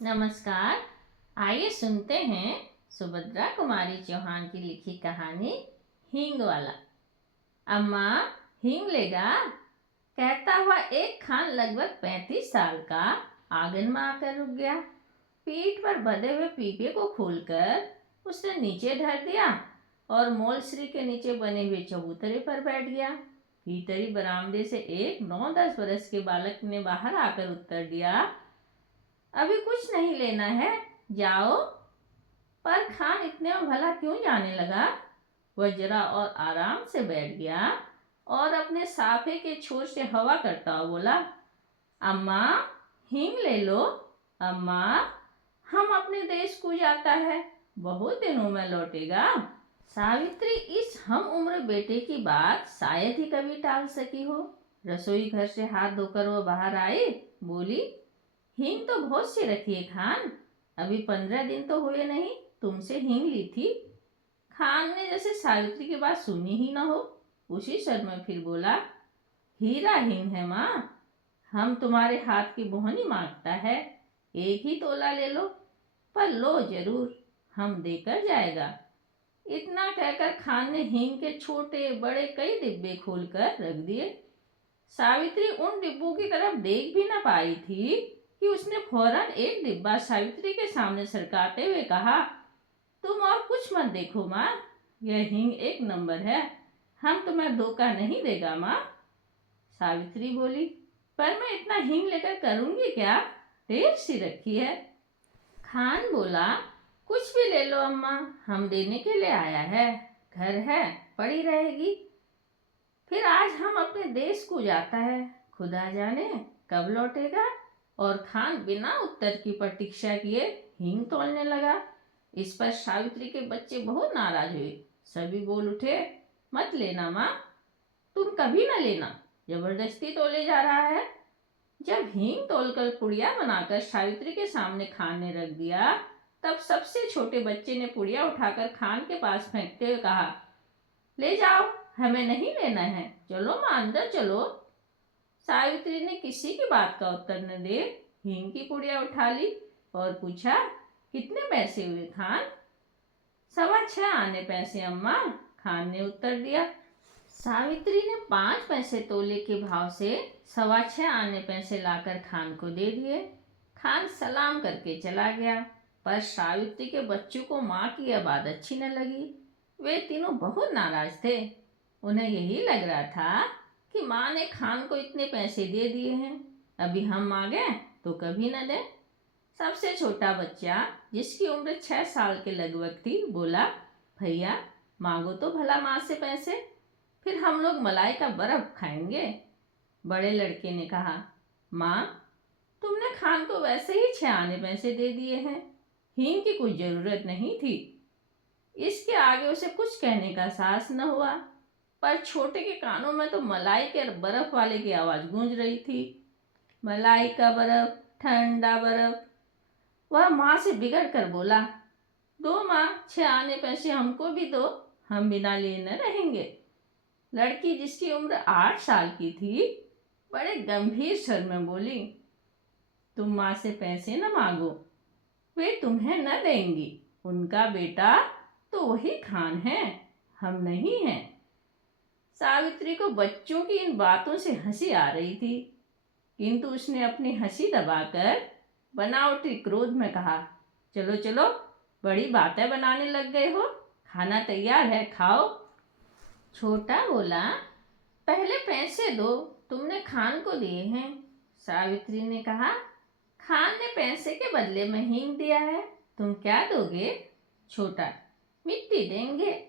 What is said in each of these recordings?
नमस्कार। आइए सुनते हैं सुभद्रा कुमारी चौहान की लिखी कहानी हींग वाला। अम्मा, हींग लेगा? कहता हुआ एक खान लगभग 35 साल का आंगन में आकर रुक गया। पीठ पर बंधे हुए पीपे को खोलकर उसने नीचे धर दिया और मोलश्री के नीचे बने हुए चबूतरे पर बैठ गया। भीतरी बरामदे से एक 9-10 बरस के बालक ने बाहर आकर उत्तर दिया, अभी कुछ नहीं लेना है, जाओ। पर खान इतने में भला क्यों जाने लगा। वह जरा और आराम से बैठ गया और अपने साफे के छोर से हवा करता हुआ बोला, अम्मा, हींग ले लो। अम्मा, हम अपने देश को जाता है, बहुत दिनों में लौटेगा। सावित्री इस हम उम्र बेटे की बात शायद ही कभी टाल सकी हो। रसोई घर से हाथ धोकर वह बाहर आई, बोली, हींग तो बहुत सी रखी है खान, अभी 15 दिन तो हुए नहीं तुमसे हींग ली थी। खान ने जैसे सावित्री की बात सुनी ही न हो, उसी स्वर में फिर बोला, हीरा हींग है माँ, हम तुम्हारे हाथ की बोहनी मांगता है, एक ही तोला ले लो, पर लो जरूर, हम देकर जाएगा। इतना कहकर खान ने हींग के छोटे बड़े कई डिब्बे खोलकर रख दिए। सावित्री उन डिब्बों की तरफ देख भी न पाई थी कि उसने फौरन एक डिब्बा सावित्री के सामने सरकाते हुए कहा, तुम और कुछ मत देखो माँ, यह हींग एक नंबर है, हम तुम्हें धोखा नहीं देगा माँ। सावित्री बोली, पर मैं इतना हींग लेकर करूंगी क्या, ढेर सी रखी है। खान बोला, कुछ भी ले लो अम्मा, हम देने के लिए आया है, घर है, पड़ी रहेगी। फिर आज हम अपने देश को जाता है, खुदा जाने कब लौटेगा। और खान बिना उत्तर की प्रतीक्षा किए हींग तोलने लगा। इस पर सावित्री के बच्चे बहुत नाराज हुए। सभी बोल उठे, मत लेना माँ, तुम कभी न लेना, जबरदस्ती तोले जा रहा है। जब हींग तोलकर पुड़िया बनाकर सावित्री के सामने खान ने रख दिया, तब सबसे छोटे बच्चे ने पुड़िया उठाकर खान के पास फेंकते हुए कहा, ले जाओ, हमें नहीं लेना है, चलो माँ अंदर चलो। सावित्री ने किसी की बात का उत्तर न दे हींग की पुड़िया उठा ली और पूछा, कितने पैसे हुए खान? 6.25 आने पैसे अम्मा, खान ने उत्तर दिया। सावित्री ने 5 पैसे तोले के भाव से 6.25 आने पैसे लाकर खान को दे दिए। खान सलाम करके चला गया। पर सावित्री के बच्चों को माँ की यह बात अच्छी न लगी। वे तीनों बहुत नाराज थे। उन्हें यही लग रहा था कि माँ ने खान को इतने पैसे दे दिए हैं, अभी हम मांगे तो कभी न दें। सबसे छोटा बच्चा, जिसकी उम्र 6 साल के लगभग थी, बोला, भैया मांगो तो भला माँ से पैसे, फिर हम लोग मलाई का बर्फ खाएंगे। बड़े लड़के ने कहा, माँ, तुमने खान को वैसे ही 6 आने पैसे दे दिए हैं, हींग की कुछ जरूरत नहीं थी। इसके आगे उसे कुछ कहने का साहस न हुआ। पर छोटे के कानों में तो मलाई के बर्फ वाले की आवाज गूंज रही थी, मलाई का बर्फ, ठंडा बर्फ। वह माँ से बिगड़ कर बोला, दो माँ, 6 आने पैसे हमको भी दो, हम बिना लिए न रहेंगे। लड़की, जिसकी उम्र 8 साल की थी, बड़े गंभीर स्वर में बोली, तुम माँ से पैसे न मांगो, वे तुम्हें न देंगी, उनका बेटा तो वही खान है, हम नहीं हैं। सावित्री को बच्चों की इन बातों से हंसी आ रही थी, किंतु उसने अपनी हंसी दबाकर बनावटी क्रोध में कहा, चलो चलो, बड़ी बातें बनाने लग गए हो, खाना तैयार है, खाओ। छोटा बोला, पहले पैसे दो, तुमने खान को दिए हैं। सावित्री ने कहा, खान ने पैसे के बदले में हींग दिया है, तुम क्या दोगे? छोटा, मिट्टी देंगे।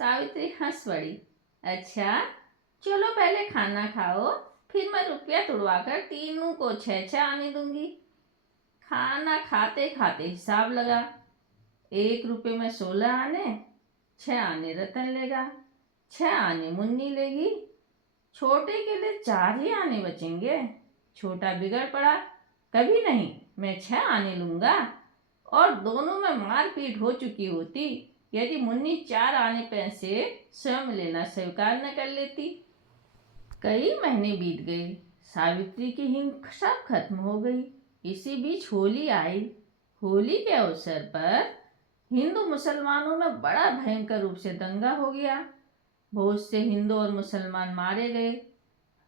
सावित्री हंस पड़ी, अच्छा चलो पहले खाना खाओ, फिर मैं रुपया तुड़वाकर तीनों को 6-6 आने दूंगी। खाना खाते खाते हिसाब लगा, 1 रुपये में 16 आने, 6 आने रतन लेगा, 6 आने मुन्नी लेगी, छोटे के लिए 4 ही आने बचेंगे। छोटा बिगड़ पड़ा, कभी नहीं, मैं 6 आने लूंगा। और दोनों में मारपीट हो चुकी होती यदि मुन्नी 4 आने पैसे स्वयं लेना स्वीकार न कर लेती। कई महीने बीत गए, सावित्री की हिंग सब खत्म हो गई। इसी बीच होली आई। होली के अवसर पर हिंदू मुसलमानों में बड़ा भयंकर रूप से दंगा हो गया। बहुत से हिंदू और मुसलमान मारे गए।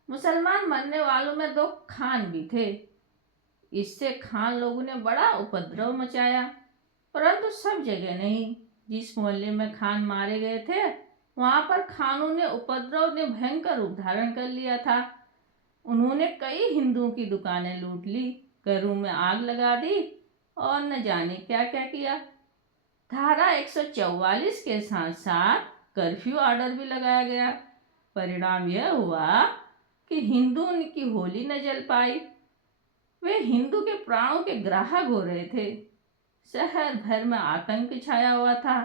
मुसलमान मरने वालों में 2 खान भी थे। इससे खान लोगों ने बड़ा उपद्रव मचाया, परंतु सब जगह नहीं। जिस मोहल्ले में खान मारे गए थे वहां पर खानों ने उपद्रव ने भयंकर रूप धारण कर लिया था। उन्होंने कई हिंदुओं की दुकानें लूट ली, घरों में आग लगा दी और न जाने क्या क्या किया। धारा 144 के साथ साथ कर्फ्यू ऑर्डर भी लगाया गया। परिणाम यह हुआ कि हिंदुओं की होली न जल पाई। वे हिंदू के प्राणों के ग्राहक हो रहे थे। शहर भर में आतंक छाया हुआ था।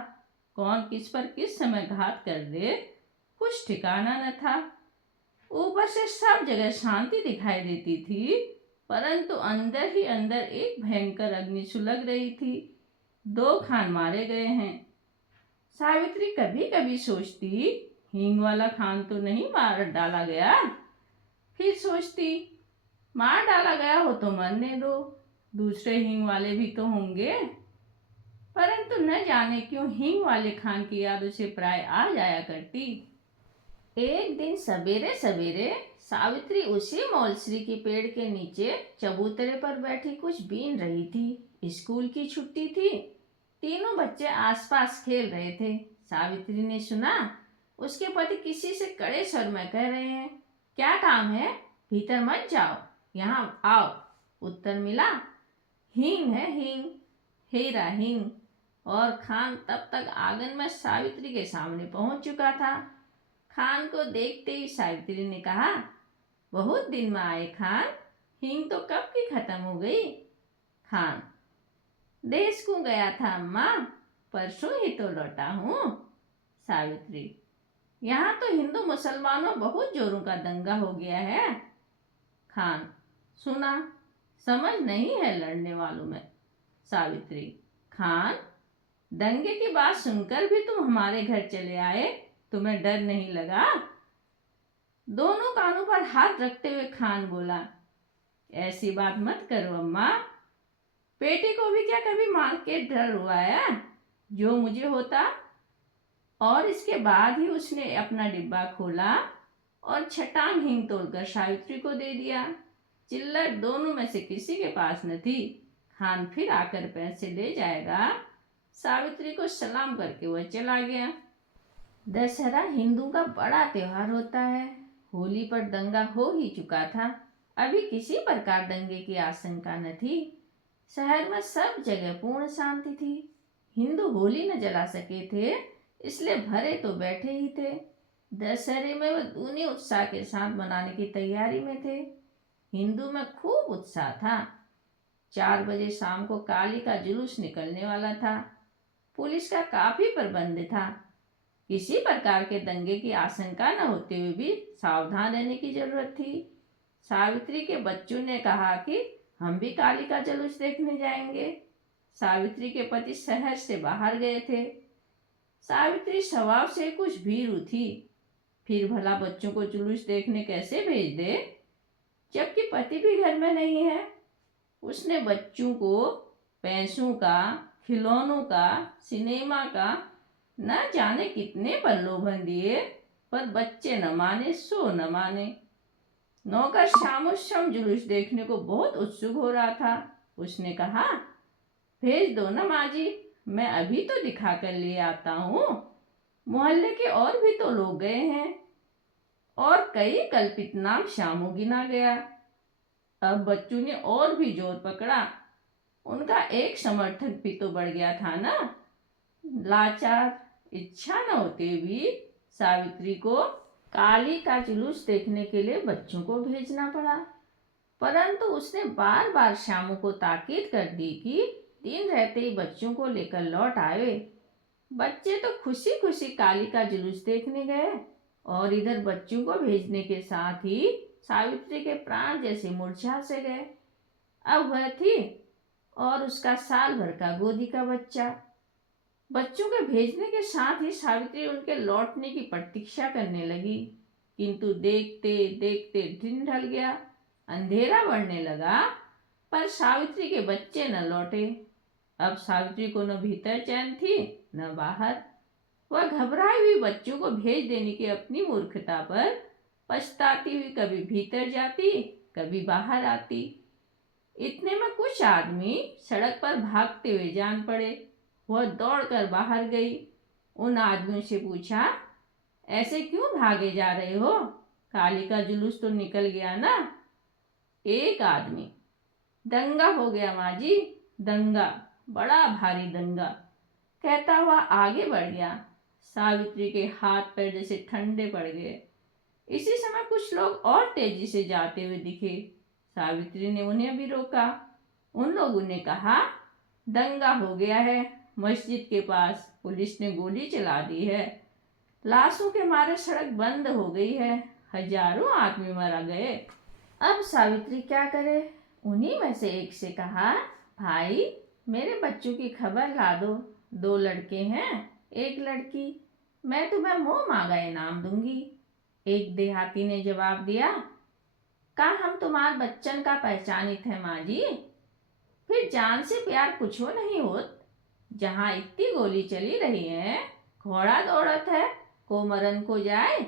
कौन किस पर किस समय घात कर दे कुछ ठिकाना न था। ऊपर से सब जगह शांति दिखाई देती थी, परंतु अंदर ही अंदर एक भयंकर अग्नि सुलग रही थी। 2 खान मारे गए हैं। सावित्री कभी कभी सोचती, हींग वाला खान तो नहीं मार डाला गया। फिर सोचती, मार डाला गया हो तो मरने दो, दूसरे हींग वाले भी तो होंगे। परंतु न जाने क्यों हींग वाले खान की याद उसे प्राय आ जाया करती। एक दिन सवेरे सवेरे सावित्री उसी मौलश्री के पेड़ के नीचे चबूतरे पर बैठी कुछ बीन रही थी। स्कूल की छुट्टी थी। तीनों बच्चे आसपास खेल रहे थे। सावित्री ने सुना उसके पति किसी से कड़े स्वर में कह रहे हैं, क्या काम है, भीतर मत जाओ, यहाँ आओ। उत्तर मिला, हींग है हींग, हीरा हींग। और खान तब तक आंगन में सावित्री के सामने पहुंच चुका था। खान को देखते ही सावित्री ने कहा, बहुत दिन में आए खान, हींग तो कब की खत्म हो गई। खान, देश को गया था अम्मा, परसों ही तो लौटा हूँ। सावित्री, यहाँ तो हिंदू मुसलमानों बहुत जोरों का दंगा हो गया है। खान, सुना, समझ नहीं है लड़ने वालों में। सावित्री, खान, दंगे की बात सुनकर भी तुम हमारे घर चले आए, तुम्हें डर नहीं लगा। दोनों कानों पर हाथ रखते हुए खान बोला, ऐसी बात मत करो अम्मा, बेटी को भी क्या कभी मार के डर हुआ है, जो मुझे होता। और इसके बाद ही उसने अपना डिब्बा खोला और छटांग हींग तोड़कर सावित्री को दे दिया। चिल्लर दोनों में से किसी के पास न थी। खान फिर आकर पैसे ले जाएगा। सावित्री को सलाम करके वह चला गया। दशहरा हिंदू का बड़ा त्योहार होता है। होली पर दंगा हो ही चुका था। अभी किसी प्रकार दंगे की आशंका न थी। शहर में सब जगह पूर्ण शांति थी। हिंदू होली न जला सके थे, इसलिए भरे तो बैठे ही थे। दशहरे में वह दूनी उत्साह के साथ मनाने की तैयारी में थे। हिंदू में खूब उत्साह था। 4 बजे शाम को काली का जुलूस निकलने वाला था। पुलिस का काफी प्रबंध था। किसी प्रकार के दंगे की आशंका न होते हुए भी सावधान रहने की जरूरत थी। सावित्री के बच्चों ने कहा कि हम भी काली का जुलूस देखने जाएंगे। सावित्री के पति शहर से बाहर गए थे। सावित्री स्वभाव से कुछ भीरू थी। फिर भला बच्चों को जुलूस देखने कैसे भेज दे, जबकि पति भी घर में नहीं है। उसने बच्चों को पैसों का, खिलौनों का, सिनेमा का न जाने कितने प्रलोभन दिए, पर बच्चे न माने सो न माने। नौकर शामोशाम जुलूस देखने को बहुत उत्सुक हो रहा था। उसने कहा, भेज दो न माँ जी, मैं अभी तो दिखा कर ले आता हूँ। मोहल्ले के और भी तो लोग गए हैं। और कई कल्पित नाम शामू गिना गया। अब बच्चों ने और भी जोर पकड़ा। उनका एक समर्थक भी तो बढ़ गया था ना। लाचार, इच्छा न होते भी सावित्री को काली का जुलूस देखने के लिए बच्चों को भेजना पड़ा। परंतु उसने बार बार शामू को ताकीद कर दी कि दिन रहते ही बच्चों को लेकर लौट आए। बच्चे तो खुशी खुशी काली का जुलूस देखने गए और इधर बच्चों को भेजने के साथ ही सावित्री के प्राण जैसे मूर्छा से गए। अब वह थी और उसका साल भर का गोदी का बच्चा। बच्चों के भेजने के साथ ही सावित्री उनके लौटने की प्रतीक्षा करने लगी, किंतु देखते देखते दिन ढल गया, अंधेरा बढ़ने लगा पर सावित्री के बच्चे न लौटे। अब सावित्री को न भीतर चैन थी न बाहर। वह घबराई हुई बच्चों को भेज देने की अपनी मूर्खता पर पछताती हुई कभी भीतर जाती कभी बाहर आती। इतने में कुछ आदमी सड़क पर भागते हुए जान पड़े। वह दौड़कर बाहर गई। उन आदमियों से पूछा, ऐसे क्यों भागे जा रहे हो? काली का जुलूस तो निकल गया ना? एक आदमी, दंगा हो गया माँ जी, दंगा, बड़ा भारी दंगा, कहता हुआ आगे बढ़ गया। सावित्री के हाथ पैर जैसे ठंडे पड़ गए। इसी समय कुछ लोग और तेजी से जाते हुए दिखे। सावित्री ने उन्हें भी रोका। उन लोगों ने कहा, दंगा हो गया है, मस्जिद के पास पुलिस ने गोली चला दी है, लाशों के मारे सड़क बंद हो गई है, हजारों आदमी मारा गए। अब सावित्री क्या करे? उन्हीं में से एक से कहा, भाई मेरे बच्चों की खबर ला दो। 2 लड़के हैं, 1 लड़की, मैं तुम्हें मुंह मांगा इनाम दूंगी। एक देहाती ने जवाब दिया, का हम तुम्हारे बच्चन का पहचानित है माँ जी। फिर जान से प्यार कुछ हो नहीं होत। जहाँ इतनी गोली चली रही है, घोड़ा दौड़त है, को मरन को जाए,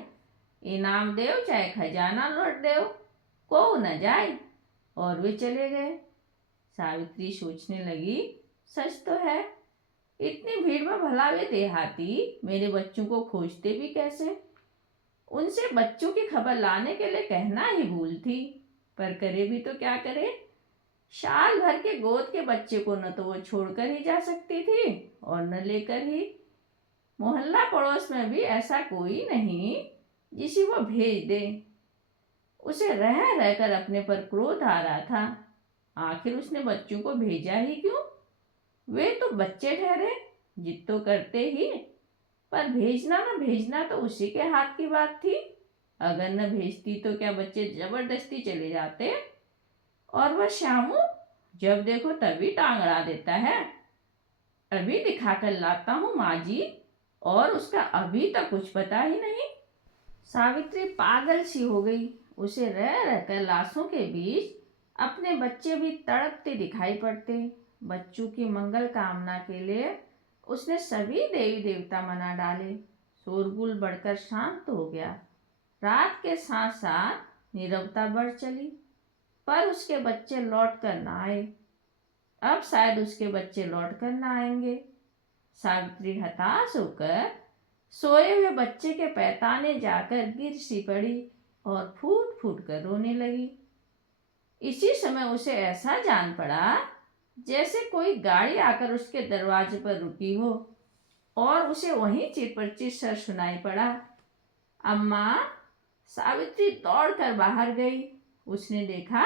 इनाम देव चाहे खजाना लौट देव, को न जाए। और वे चले गए। सावित्री सोचने लगी, सच तो है, इतनी भीड़ में भला वे देहाती मेरे बच्चों को खोजते भी कैसे? उनसे बच्चों की खबर लाने के लिए कहना ही भूल थी, पर करे भी तो क्या करे? साल भर के गोद के बच्चे को न तो वो छोड़कर ही जा सकती थी और न लेकर ही। मोहल्ला पड़ोस में भी ऐसा कोई नहीं जिसे वो भेज दे। उसे रह रहकर अपने पर क्रोध आ रहा था। आखिर उसने बच्चों को भेजा ही क्यों? वे तो बच्चे ठहरे, जिद तो करते ही, पर भेजना न भेजना तो उसी के हाथ की बात थी। अगर न भेजती तो क्या बच्चे जबरदस्ती चले जाते? और वह श्यामू जब देखो तभी टांग अड़ा देता है। अभी दिखाकर लाता हूँ माँ जी, और उसका अभी तक कुछ पता ही नहीं। सावित्री पागल सी हो गई। उसे रह रहकर लाशों के बीच अपने बच्चे भी तड़पते दिखाई पड़ते। बच्चों की मंगल कामना के लिए उसने सभी देवी देवता मना डाले। शोरगुल बढ़कर शांत हो गया। रात के साथ साथ नीरवता बढ़ चली, पर उसके बच्चे लौट कर न आए। अब शायद उसके बच्चे लौट कर न आएंगे। सावित्री हताश होकर सोए हुए बच्चे के पैताने जाकर गिर सी पड़ी और फूट फूट कर रोने लगी। इसी समय उसे ऐसा जान पड़ा जैसे कोई गाड़ी आकर उसके दरवाजे पर रुकी हो, और उसे वहीं चिरपरिचित स्वर सुनाई पड़ा, अम्मा। सावित्री दौड़कर बाहर गई। उसने देखा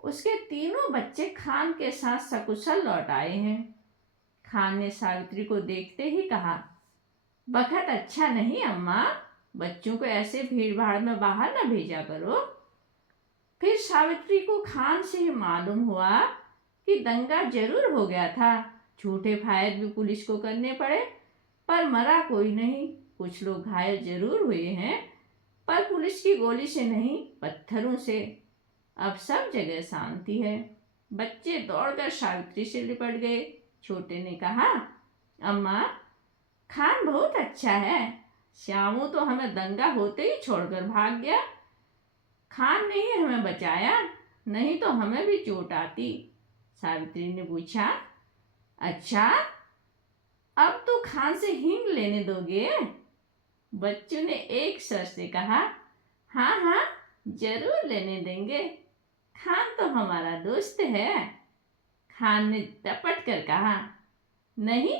उसके तीनों बच्चे खान के साथ सकुशल लौट आए हैं। खान ने सावित्री को देखते ही कहा, बखत अच्छा नहीं अम्मा, बच्चों को ऐसे भीड़ भाड़ में बाहर न भेजा करो। फिर सावित्री को खान से ही मालूम हुआ कि दंगा जरूर हो गया था। झूठे फायर भी पुलिस को करने पड़े, पर मरा कोई नहीं। कुछ लोग घायल जरूर हुए हैं, पर पुलिस की गोली से नहीं, पत्थरों से। अब सब जगह शांति है। बच्चे दौड़कर सावित्री से लिपट गए। छोटे ने कहा, अम्मा, खान बहुत अच्छा है। श्यामू तो हमें दंगा होते ही छोड़कर भाग गया। खान ने ही हमें बचाया, नहीं तो हमें भी चोट आती। सावित्री ने पूछा, अच्छा, अब तो खान से हींग लेने दोगे? बच्चों ने एक स्वर से कहा, हाँ हाँ, जरूर लेने देंगे। खान तो हमारा दोस्त है। खान ने टपट कर कहा, नहीं,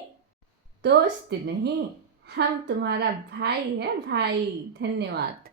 दोस्त नहीं, हम तुम्हारा भाई है, भाई। धन्यवाद।